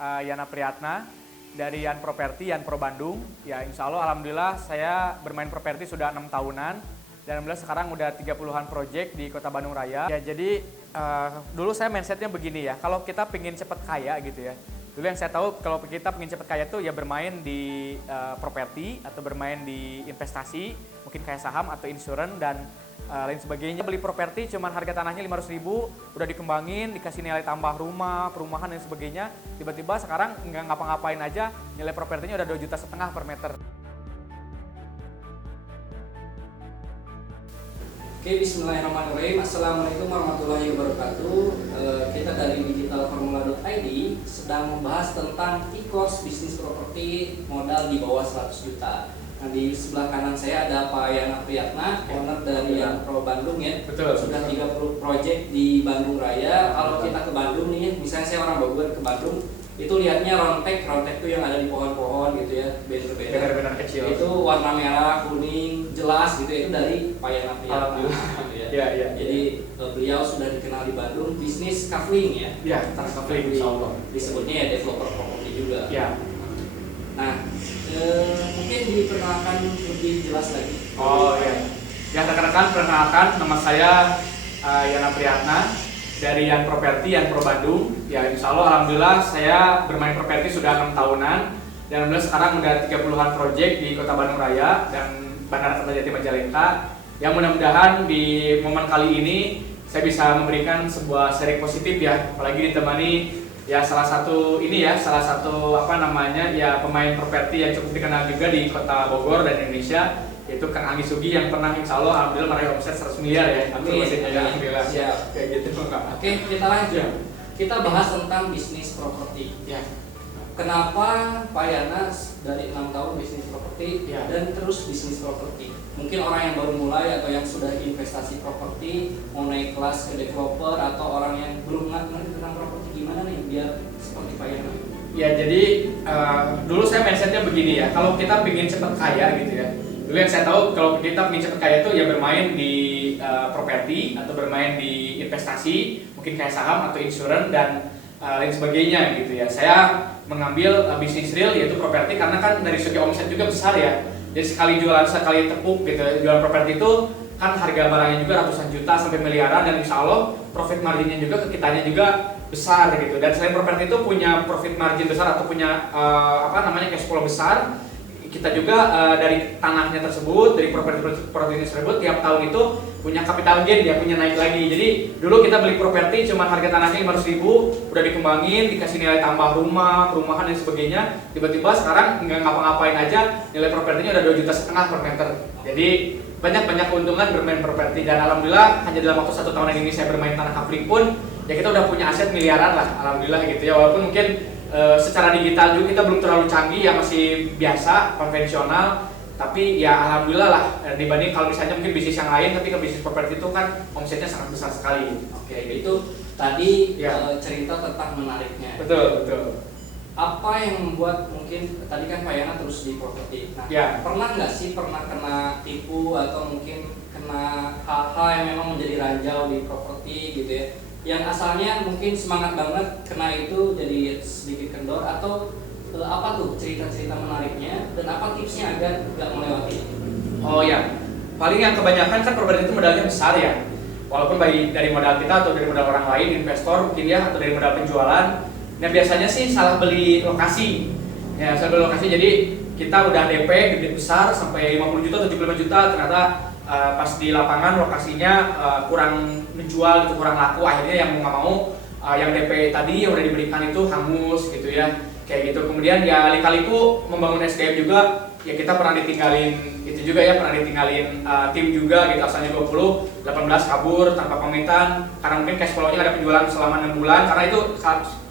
Yana Priyatna dari Yan Properti, Yan Pro Bandung. Ya insya Allah alhamdulillah saya bermain properti sudah 6 tahunan. Dan alhamdulillah sekarang udah 30-an project di Kota Bandung Raya. Ya jadi dulu saya mindsetnya begini ya, kalau kita pengen cepet kaya gitu ya. Dulu yang saya tahu kalau kita pengen cepet kaya tuh ya bermain di properti atau bermain di investasi, mungkin kayak saham atau insurance dan lain sebagainya. Beli properti cuman harga tanahnya 500.000, udah dikembangin, dikasih nilai tambah rumah, perumahan dan sebagainya. Tiba-tiba sekarang nggak ngapa-ngapain aja, nilai propertinya udah 2,5 juta per meter. Oke, bismillahirrahmanirrahim. Assalamualaikum warahmatullahi wabarakatuh. Kita dari digitalformula.id sedang membahas tentang e-course bisnis properti modal di bawah 100 juta. Nah, di sebelah kanan saya ada Pak Yana Priyatna, owner dari Yan Pro Bandung ya. Betul. Sudah 30 project di Bandung Raya. Kalau kita ke Bandung nih, misalnya saya orang Bogor ke Bandung, itu lihatnya rontek itu yang ada di pohon-pohon gitu ya, banner-banner kecil. Itu warna merah, kuning, jelas gitu, itu dari Pak Yana Priyatna gitu ya. Ya. Jadi beliau sudah dikenal di Bandung, bisnis kaveling ya. Ya, kaveling insyaallah. Disebutnya ya developer properti juga. Ya. Nah, mungkin diperkenalkan lebih jelas lagi. Oh iya. Ya rekan-rekan, perkenalkan nama saya Yana Priyatna dari Yan Properti, Yan Pro Bandung. Ya insya Allah alhamdulillah saya bermain properti sudah 6 tahunan. Dan alhamdulillah sekarang udah 30-an project di Kota Bandung Raya dan Bandara Kertajati Majalengka. Yang mudah-mudahan di momen kali ini saya bisa memberikan sebuah sharing positif ya, apalagi ditemani ya salah satu pemain properti yang cukup dikenal juga di Kota Bogor dan Indonesia, yaitu Kang Anggi Sugi yang pernah insya Allah alhamdulillah meraih omset 100 miliar ya. Amin. Alhamdulillah. Siap. Kayak gitu Kak. Oke, kita lanjut. Kita bahas tentang bisnis properti. Ya. Kenapa Pak Yana dari 6 tahun bisnis properti dan terus bisnis properti? Mungkin orang yang baru mulai atau yang sudah investasi properti mau naik kelas ke developer, atau orang yang belum ngerti tentang properti, gimana nih biar seperti Pak Yana? Ya jadi dulu saya mindsetnya begini ya, kalau kita pengen cepet kaya gitu ya. Dulu yang saya tahu kalau kita pengen cepet kaya itu ya bermain di properti atau bermain di investasi, mungkin kayak saham atau insurance dan lain sebagainya gitu ya. Saya mengambil bisnis real yaitu properti karena kan dari segi omset juga besar ya. Jadi sekali jualan, sekali tepuk gitu, jualan properti itu kan harga barangnya juga ratusan juta sampai miliaran, dan insya Allah profit marginnya juga ke kitanya juga besar gitu. Dan selain properti itu punya profit margin besar atau punya cash flow besar, kita juga dari tanahnya tersebut, dari properti tersebut tiap tahun itu punya capital gain ya, punya naik lagi. Jadi dulu kita beli properti cuma harga tanahnya 500.000, udah dikembangin, dikasih nilai tambah rumah, perumahan dan sebagainya. Tiba-tiba sekarang nggak ngapa-ngapain aja, nilai propertinya udah 2,5 juta per meter. Jadi banyak keuntungan bermain properti, dan alhamdulillah hanya dalam waktu 1 tahunan ini saya bermain tanah kaveling pun ya kita udah punya aset miliaran lah, alhamdulillah gitu ya. Walaupun mungkin secara digital juga kita belum terlalu canggih ya, masih biasa konvensional, tapi ya alhamdulillah lah dibanding kalau misalnya mungkin bisnis yang lain, tapi ke bisnis properti itu kan omsetnya sangat besar sekali. Oke, itu tadi Ya. cerita tentang menariknya. Betul. Apa yang membuat, mungkin tadi kan Pak Yana terus di properti. Nah, Ya. pernah nggak sih kena tipu atau mungkin kena hal-hal yang memang menjadi ranjau di properti gitu ya? Yang asalnya mungkin semangat banget, kena itu jadi sedikit kendor, atau apa tuh cerita-cerita menariknya dan apa tipsnya agar nggak melewati? Oh ya, paling yang kebanyakan kan properti itu modalnya besar ya. Walaupun baik dari modal kita atau dari modal orang lain, investor mungkin ya, atau dari modal penjualan. Nah biasanya sih salah beli lokasi. Ya, salah beli lokasi, jadi kita udah DP gede besar sampai 50 juta, 75 juta, ternyata pas di lapangan lokasinya kurang menjual gitu, kurang laku. Akhirnya yang mau nggak mau yang DP tadi yang udah diberikan itu hangus gitu ya, kayak gitu. Kemudian ya lika-liku membangun SDM juga ya, kita pernah ditinggalin itu juga ya, pernah ditinggalin tim juga gitu, asalnya 20, 18 kabur tanpa pamitan karena mungkin cash flow-nya ada penjualan selama 6 bulan, karena itu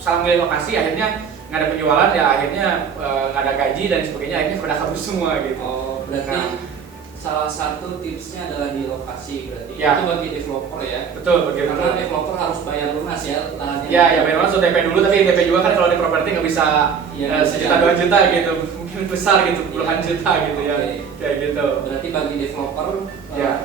salah milih lokasi, akhirnya nggak ada penjualan ya, akhirnya nggak ada gaji dan sebagainya, akhirnya pada kabur semua gitu. Oh, berarti salah satu tipsnya adalah di lokasi berarti. Ya. Itu bagi developer ya. Betul, begitu. Karena developer harus bayar lunas ya lahannya. Ya bayar lunas, DP dulu, tapi DP juga kan kalau di properti nggak bisa sejuta 2 juta gitu, mungkin besar gitu, puluhan juta gitu ya, kayak gitu. Berarti bagi developer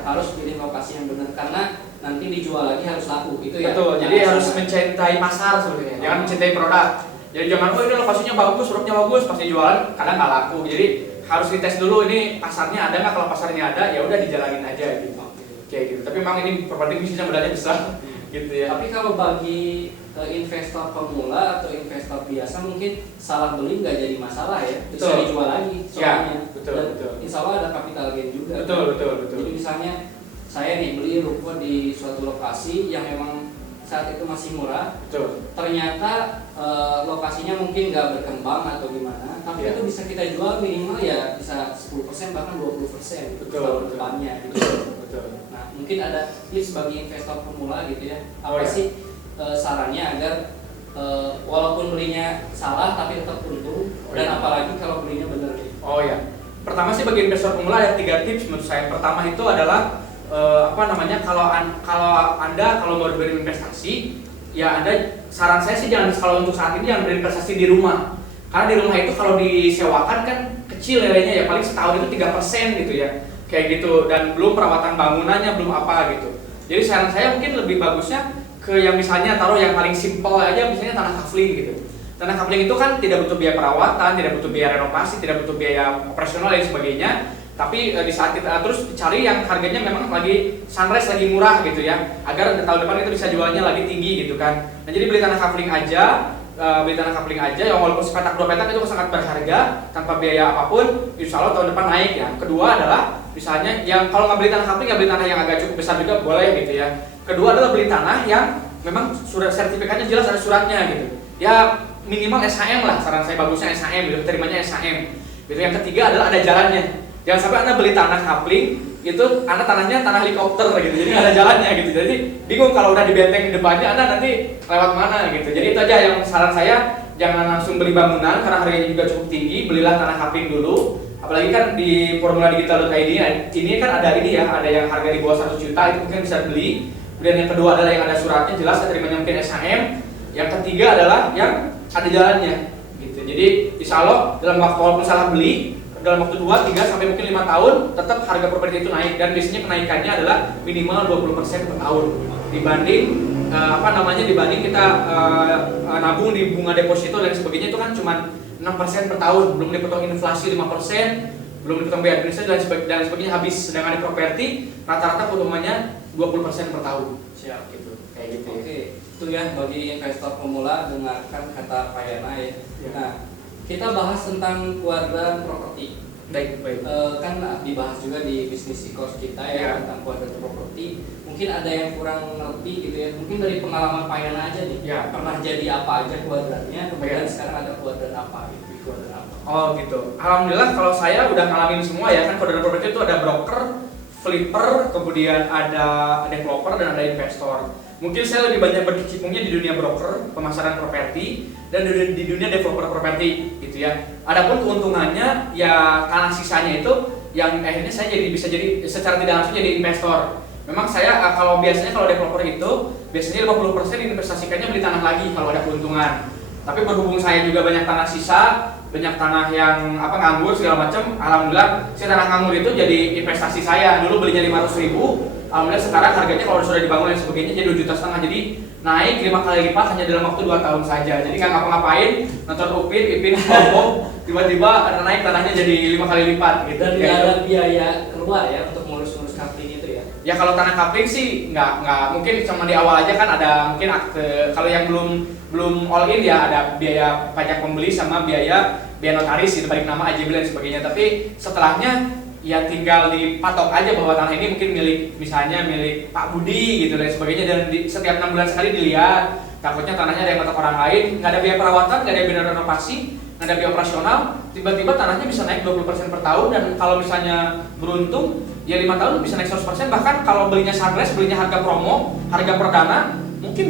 harus pilih lokasi yang benar, karena nanti dijual lagi harus laku, itu ya. Betul, jadi harus mencintai pasar sebenarnya, jangan mencintai produk. Jadi jangan ini lokasinya bagus, produknya bagus, pasti jualan kadang nggak laku. Jadi harus dites dulu ini pasarnya ada nggak. Kalau pasarnya ada ya udah dijalanin aja gitu. Kayak gitu. Tapi memang ini properti bisnisnya modalnya besar gitu ya. Tapi kalau bagi investor pemula atau investor biasa mungkin salah beli nggak jadi masalah ya, bisa Betul. dijual lagi soalnya. Ya, betul, Dan betul. insya Allah ada capital gain juga. Betul, betul, betul. Jadi misalnya saya nih beli ruko di suatu lokasi yang memang saat itu masih murah, Betul. ternyata lokasinya mungkin nggak berkembang atau gimana, tapi Ya. itu bisa kita jual minimal ya bisa 10% bahkan 20% Betul, tahun betul. depannya gitu. Betul, betul. Nah mungkin ada tips bagi investor pemula gitu ya, Oh, apa ya. sih sarannya agar walaupun belinya salah tapi tetap untung, Oh, dan ya. apalagi kalau belinya benar nih. Oh ya. Pertama sih bagi investor pemula ada 3 tips menurut saya. Pertama itu adalah kalau mau berinvestasi, ya Anda saran saya sih kalau untuk saat ini jangan berinvestasi di rumah. Karena di rumah itu kalau disewakan kan kecil nilainya ya, paling setahun itu 3% gitu ya. Kayak gitu, dan belum perawatan bangunannya, belum apa gitu. Jadi saran saya mungkin lebih bagusnya ke yang misalnya taruh yang paling simpel aja, misalnya tanah kafling gitu. Tanah kafling itu kan tidak butuh biaya perawatan, tidak butuh biaya renovasi, tidak butuh biaya operasional dan sebagainya. Tapi di saat kita terus cari yang harganya memang lagi sunrise, lagi murah gitu ya, agar tahun depan kita bisa jualnya lagi tinggi gitu kan. Nah jadi beli tanah kafling aja, yang walaupun sepetak 2 petak itu sangat berharga tanpa biaya apapun, insya Allah tahun depan naik ya. Kedua adalah misalnya yang kalau nggak beli tanah kafling ya beli tanah yang agak cukup besar juga boleh gitu ya. Kedua adalah beli tanah yang memang surat sertifikatnya jelas, ada suratnya gitu. Ya minimal SHM lah, saran saya bagusnya SHM gitu, terimanya SHM. Gitu. Yang ketiga adalah ada jalannya. Jangan sampai Anda beli tanah kapling itu Anda tanahnya tanah helikopter gitu, jadi nggak ada jalannya gitu. Jadi bingung kalau udah dibenteng di depannya Anda nanti lewat mana gitu. Jadi itu aja yang saran saya, jangan langsung beli bangunan karena harganya juga cukup tinggi. Belilah tanah kapling dulu. Apalagi kan di formuladigital.id ini kan ada ini ya, ada yang harga di bawah 1 juta itu mungkin bisa beli. Kemudian yang kedua adalah yang ada suratnya jelas, terimanya mungkin SHM. Yang ketiga adalah yang ada jalannya gitu. Jadi insya Allah dalam waktu, walaupun salah beli dalam waktu 2, 3 sampai mungkin 5 tahun tetap harga properti itu naik, dan biasanya kenaikannya adalah minimal 20% per tahun dibanding dibanding kita nabung di bunga deposito dan sebagainya. Itu kan cuma 6% per tahun, belum dipotong inflasi 5%, belum dipotong biaya administrasi dan sebagainya habis. Sedangkan di properti rata-rata keuntungannya 20% per tahun. Siap. Gitu. Kayak gitu. Oke, itu ya bagi investor pemula, dengarkan kata Pak Yana ya. Ya. Nah, kita bahas tentang kuadran properti. Baik. Kan dibahas juga di bisnis e-course kita ya, Ya. tentang kuadran properti. Mungkin ada yang kurang ngerti gitu ya. Mungkin dari pengalaman Pak Yana aja nih. Ya. Pernah jadi apa aja kuadrannya, kemudian Ya. sekarang ada kuadran apa gitu, di kuadran apa. Oh gitu. Alhamdulillah kalau saya udah ngalamin semua ya kan. Kuadran properti itu ada broker, flipper, kemudian ada developer dan ada investor. Mungkin saya lebih banyak berkecimpungnya di dunia broker, pemasaran properti, dan di dunia developer properti gitu ya. Adapun keuntungannya ya tanah sisanya itu yang akhirnya saya bisa jadi secara tidak langsung jadi investor. Memang saya kalau developer itu biasanya 50% diinvestasikannya beli tanah lagi kalau ada keuntungan. Tapi berhubung saya juga banyak tanah sisa, banyak tanah yang nganggur segala macam, alhamdulillah saya tanah nganggur itu jadi investasi saya. Dulu belinya 500.000, alhamdulillah sekarang harganya kalau sudah dibangun dan sebagainya jadi 2,5 juta, jadi naik 5 kali lipat hanya dalam waktu 2 tahun saja. Jadi nggak ngapa-ngapain, nonton Ipin ngomong, tiba-tiba naik tanahnya jadi 5 kali lipat gitu. Dan nggak ada biaya keluar ya untuk ngurus-ngurus kapling itu ya. Ya kalau tanah kapling sih nggak mungkin, cuma di awal aja kan ada mungkin akte. Kalau yang belum all in ya ada biaya pajak pembeli sama biaya notaris gitu, balik nama AJB dan sebagainya. Tapi setelahnya ya tinggal dipatok aja bahwa tanah ini mungkin milik Pak Budi gitu dan sebagainya, dan setiap 6 bulan sekali dilihat. Takutnya tanahnya ada yang patok orang lain, nggak ada biaya perawatan, nggak ada biaya renovasi, nggak ada biaya operasional, tiba-tiba tanahnya bisa naik 20% per tahun, dan kalau misalnya beruntung ya 5 tahun bisa naik 100%. Bahkan kalau belinya sunrise, belinya harga promo, harga perdana, mungkin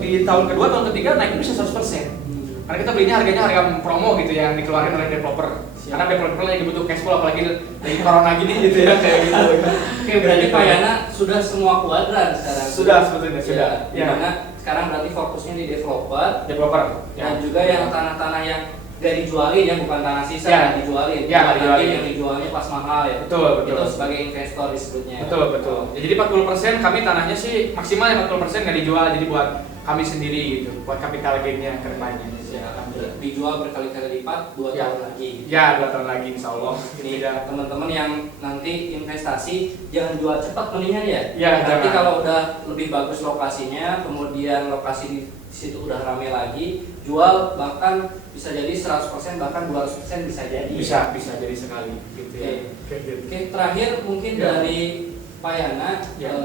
di tahun kedua, tahun ketiga naiknya bisa 100%. Karena kita belinya harganya harga promo gitu yang dikeluarin oleh developer. Karena developer lagi butuh cash flow, apalagi lagi corona gini gitu ya kayak gitu. Oke, berarti Pak Yana sudah semua kuadran sekarang. Sudah sebetulnya sudah. Ya. Dimana sekarang berarti fokusnya di developer Ya. dan juga yang tanah-tanah yang gak dijualin ya, bukan tanah sisa Ya. yang dijualin. Ya, Bukan dijualin. nanti yang dijualnya pas mahal ya. Betul. Itu sebagai investor disebutnya. Betul. Ya, jadi 40% kami tanahnya sih maksimal 40% nggak dijual, jadi buat kami sendiri gitu, buat capital gain-nya ke depannya. Ya, alhamdulillah. dijual berkali-kali lipat 2 Ya. tahun lagi. Ya 2 tahun lagi insya Allah. Ini teman-teman yang nanti investasi jangan jual cepat mendingan ya. Ya, Nanti jangan. kalau udah lebih bagus lokasinya, kemudian lokasi di situ udah rame lagi, jual bahkan bisa jadi 100% bahkan 200% bisa jadi. Bisa jadi sekali gitu ya. Oke, terakhir mungkin Ya. dari Pak Yana Ya.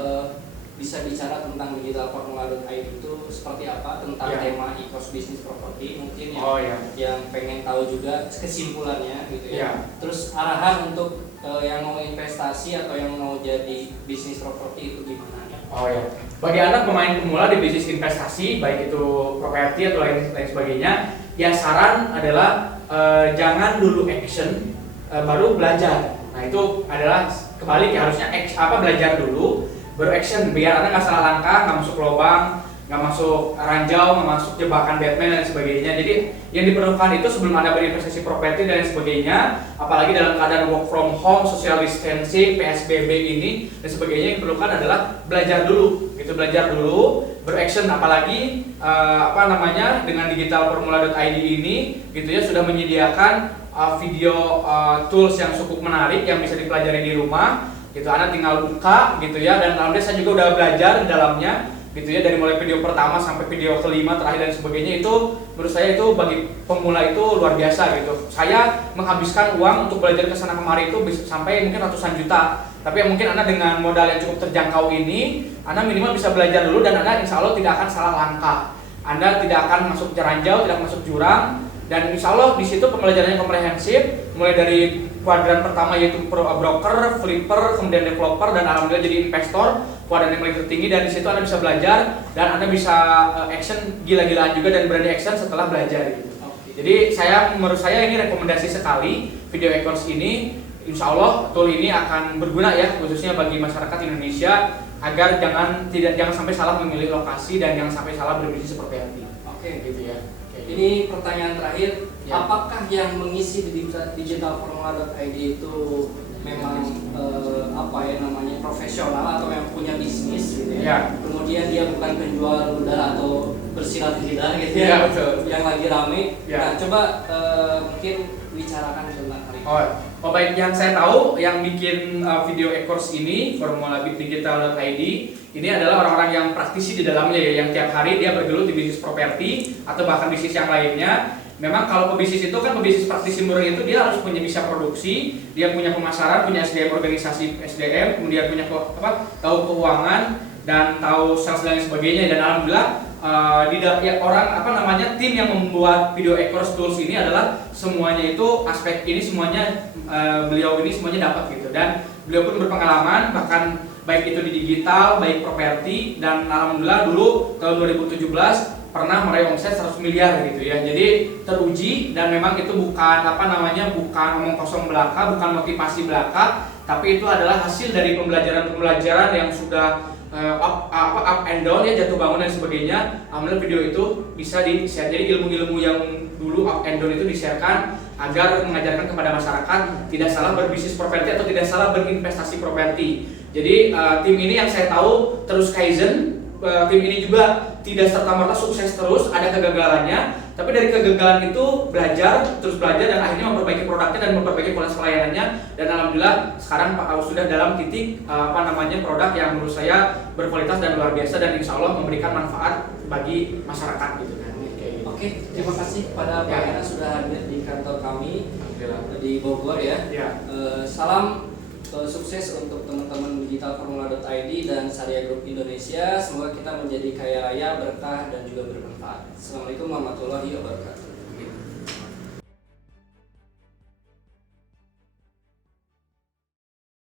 bisa bicara tentang digitalformula.id itu seperti apa, tentang Ya. tema e-commerce bisnis properti mungkin yang Oh ya. yang pengen tahu juga kesimpulannya gitu ya. Ya. Terus arahan untuk yang mau investasi atau yang mau jadi bisnis properti itu gimana ya? Oh ya. Bagi Anda pemain pemula di bisnis investasi, baik itu properti atau lain sebagainya, ya saran adalah jangan dulu action, baru belajar. Nah itu adalah kebalik ya, harusnya belajar dulu, baru action, biar Anda nggak salah langkah, nggak masuk lubang, nggak masuk ranjau, nggak masuk jebakan Batman dan sebagainya. Jadi yang diperlukan itu sebelum Anda berinvestasi properti dan sebagainya, apalagi dalam keadaan work from home, social distancing, PSBB ini dan sebagainya, yang diperlukan adalah belajar dulu, gitu, belajar dulu, beraction. Apalagi dengan digitalformula.id ini, gitu ya, sudah menyediakan video tools yang cukup menarik yang bisa dipelajari di rumah, gitu. Anda tinggal buka, gitu ya, dan alhamdulillah saya juga udah belajar di dalamnya, gitu ya, dari mulai video pertama sampai video kelima terakhir dan sebagainya. Itu menurut saya itu bagi pemula itu luar biasa gitu. Saya menghabiskan uang untuk belajar ke sana kemari itu bisa sampai mungkin ratusan juta. Tapi ya mungkin Anda dengan modal yang cukup terjangkau ini, Anda minimal bisa belajar dulu dan Anda insya Allah tidak akan salah langkah. Anda tidak akan masuk jaranjau, tidak masuk jurang, dan insya Allah di situ pembelajarannya komprehensif, mulai dari kuadran pertama yaitu broker, flipper, kemudian developer, dan alhamdulillah jadi investor, kuadran yang paling tertinggi. Dan di situ Anda bisa belajar dan Anda bisa action gila-gilaan juga dan berani action setelah belajar gitu. Jadi menurut saya ini rekomendasi sekali video e-course ini. Insya Allah tool ini akan berguna ya, khususnya bagi masyarakat Indonesia, agar jangan sampai salah memilih lokasi dan jangan sampai salah berbisnis seperti ini. Oke, Gitu ya. Ini pertanyaan terakhir, Ya. apakah yang mengisi di digitalformula.id itu memang profesional atau yang punya bisnis gitu ya? Ya. Kemudian dia bukan penjual udara atau bersilat lidah gitu Ya, ya, betul. yang lagi rame. Ya. Nah, coba mungkin bicarakan tentang hal itu. Oh baik, yang saya tahu yang bikin video e-course ini Formula Digital.id ini adalah orang-orang yang praktisi di dalamnya ya, yang tiap hari dia bergelut di bisnis properti atau bahkan bisnis yang lainnya. Memang kalau pebisnis itu kan pebisnis praktisi murni itu dia harus bisa produksi, dia punya pemasaran, punya SDM organisasi SDM, kemudian punya tahu keuangan dan tahu sales dan sebagainya. Dan alhamdulillah tim yang membuat video e-course tools ini adalah semuanya itu aspek ini semuanya beliau ini semuanya dapat gitu, dan beliau pun berpengalaman bahkan baik itu di digital, baik properti, dan alhamdulillah dulu tahun 2017 pernah meraih omset 100 miliar gitu ya. Jadi teruji dan memang itu bukan bukan omong kosong belaka, bukan motivasi belaka, tapi itu adalah hasil dari pembelajaran yang sudah up and down ya, jatuh bangun dan sebagainya. Alhamdulillah video itu bisa di-share. Jadi ilmu-ilmu yang dulu up and down itu di-sharekan agar mengajarkan kepada masyarakat tidak salah berbisnis properti atau tidak salah berinvestasi properti. Jadi tim ini yang saya tahu terus kaizen. Tim ini juga tidak serta-merta sukses terus, ada kegagalannya, tapi dari kegagalan itu terus belajar dan akhirnya memperbaiki produknya dan memperbaiki kualitas pelayanannya, dan alhamdulillah sekarang sudah dalam titik produk yang menurut saya berkualitas dan luar biasa dan insya Allah memberikan manfaat bagi masyarakat gitu kan. Oke, terima kasih kepada Pak Yana sudah hadir di kantor kami di Bogor ya. Salam sukses untuk teman-teman digitalformula.id dan Syariah Group Indonesia. Semoga kita menjadi kaya raya, berkah dan juga bermanfaat. Assalamualaikum warahmatullahi wabarakatuh.